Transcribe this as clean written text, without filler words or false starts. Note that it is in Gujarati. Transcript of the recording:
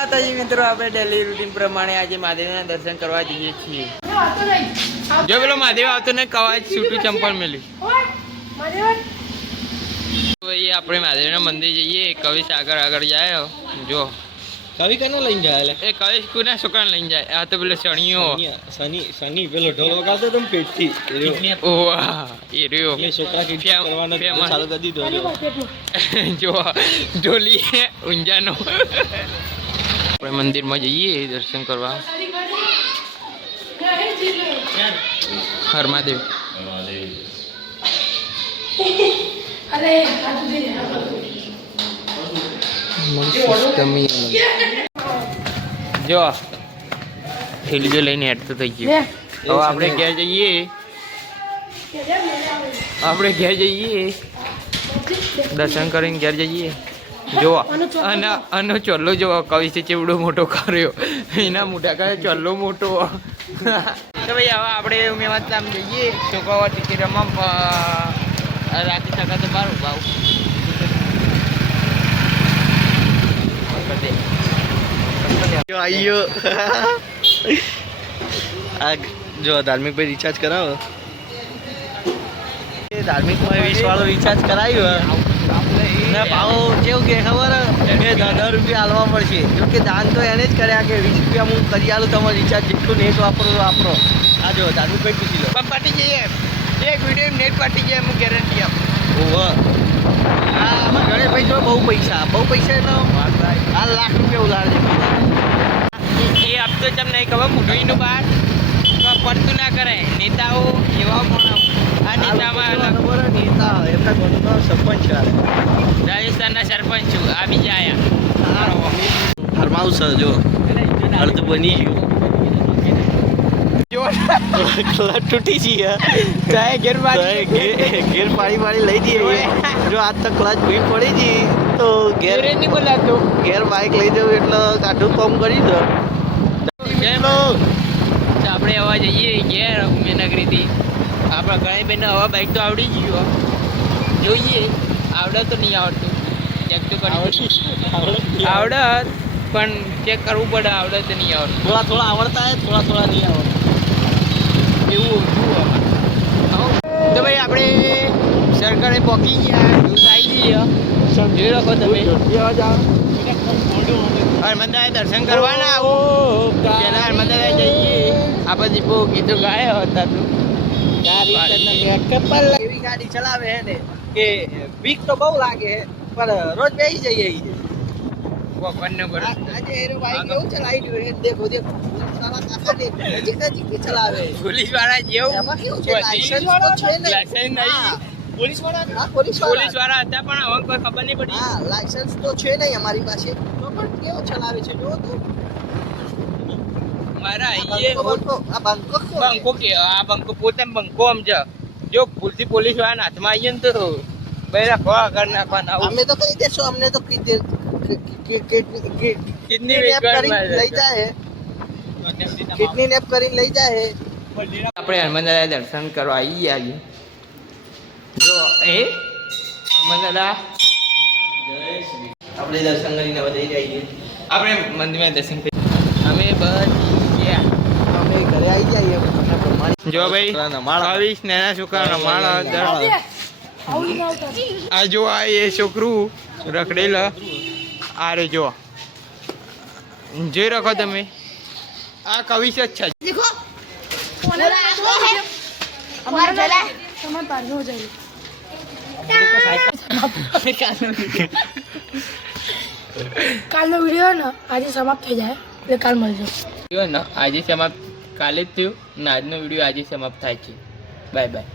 માતાજી મિત્રો, આપણે ડેલી રૂટીન પ્રમાણે આજે મહાદેવના દર્શન કરવા જઈએ છીએ. જો પેલો મહાદેવ આવતો ને કવાય છૂટું ચંપલ મેલી. ભાઈ આપણે મહાદેવના મંદિર જઈએ. કવિશ આગળ જાય. જો કવિ કને લઈને જાય? એ કવિશ કોના છોકરાને લઈને જાય? આ તો પેલો શનિયો શનિ પેલો ઢોલ વગાડતો તો પેટથી. ઓહ એ રહ્યો છોકરા કરવાનો ચાલુ કરી દીધો. જો ઢોલી ઊંઝાનો. આપણે મંદિરમાં જઈએ દર્શન કરવા. હર મહાદેવ. જો થેલીઓ લઈને હેડતો થઈ ગયો. હવે આપણે ઘેર જઈએ. દર્શન કરીને ઘેર જઈએ. જો આનો ચોલ્લો જો કવિશે ચેવડો મોટો કર્યો. એના મોટા કરે ચોલ્લો મોટો. તો ભાઈ હવે આપણે મેં આમ જઈએ. છોકરાઓ ટિકિટ રાખી શકાય તો મારું ભાવ. જો ધાર્મિક ભાઈ રિચાર્જ કરાવો. ધાર્મિક માં 20 વાળો રિચાર્જ કરાવ્યું ને ભાવ કેવું કે ખબર કે 10 રૂપિયા હાલવા પડશે. જો કે દાન તો એને જ કર્યા કે 20 રૂપિયા હું કરી આલું તમારે રિચાર્જ જેટલું નેટ વાપરો. આ જો ધાર્મિક ભાઈ પૂછી લો. પણ પાટી જઈએ એક વિડીયો નેટ પાટી જાય હું ગેરંટી આપું. હા આમાં ગણેશભાઈ જો બહુ પૈસા એટલે આ લાખ રૂપિયા ઉધાર એ આપતો જ નહીં ખબર. મુઢવીનું બહાર પડતું ના કરે. નેતાઓ એવા પણ આ નેતામાં નેતા એમના ગામનો સરપંચ છે. રાજસ્થાનના સરપંચ છું. આ બીજા આયા ફરમાવું સર જો અડધું બની ગયું. તૂટી જઈએ ઘેર ઘેર પાડી લઈ જઈએ. જો આજ તો ક્લાસ ભૂઈ પડી જઈ તો ઘેર નહીં બોલાતો. ઘેર બાઇક લઈ જવું એટલે કાઢું કામ કરી દો. આપણે હવા જઈએ ઘેર ઉમેનગરીથી. આપણા ઘણી બેન હવા બાઇક તો આવડી ગયું. જોઈએ આવડે તો નહીં આવડતું. ચેક તો આવડત પણ ચેક કરવું પડે. આવડે તો નહીં આવડતું. થોડા આવડતા હે, થોડા નહીં આવડતા. એવું તો ભાઈ આપણે સરકારે પહોંચી ગયા. દૂધ આવી ગયા. સમજી રાખો તમે. હરમંદરાએ દર્શન કરવાના આવું. પહેલા હરમંદરાએ જઈએ. આપણે દીપો ગીતો ગાયા હતા. એવી ગાડી ચલાવે હે ને કે બીક તો બહુ લાગે હે પણ રોજ બેસી જઈએ. આજે એરો બાઈક કેવું ચલાવી રહ્યું હે. દેખો નજીક ચલાવે. પોલીસ વાળા જેવું એમાં કેવું છે લાયસન્સ તો છે ને. લાયસન્સ નહીં. પોલીસ વાળા હતા પણ હવે કોઈ ખબર નહીં પડી. હા લાયસન્સ તો છે નહીં અમારી પાસે તો પણ કેવો ચલાવે છે જો તો. મારા બંકો કે આ બંકો પોતે બંકો સમજ. જો ભૂલથી પોલીસ વાળાના હાથમાં આવીએ ને તો બેરા ખોવા કરી નાખવાના. અમે તો કહી દેશું. અમને તો કિડની નેપ કરીને લઈ જાય. કિડની નેપ કરીને લઈ જાય. આપણે હરમંદરા દર્શન કરવા આવી ગયા. જો હરમંદરા આપણે દર્શન કરીને વધી જઈએ. આપણે મંદિરમાં દર્શન કરી. અમે બધી ગયા. અમે ઘરે આવી જઈએ. જો ભાઈ કવિશ નાના છોકરા રમાડા. આ જો આ એ છોકરું રખડેલા. આ રે જો જોઈ રાખો તમે. આ કવિશ જ છે. કાલનો વિડીયો ને આજે સમાપ્ત થઈ જાય એટલે કાલ મળજો. આજે સમાપ્ત કાલે જ થયું ને આજનો વિડીયો આજે સમાપ્ત થાય છે. Bye bye.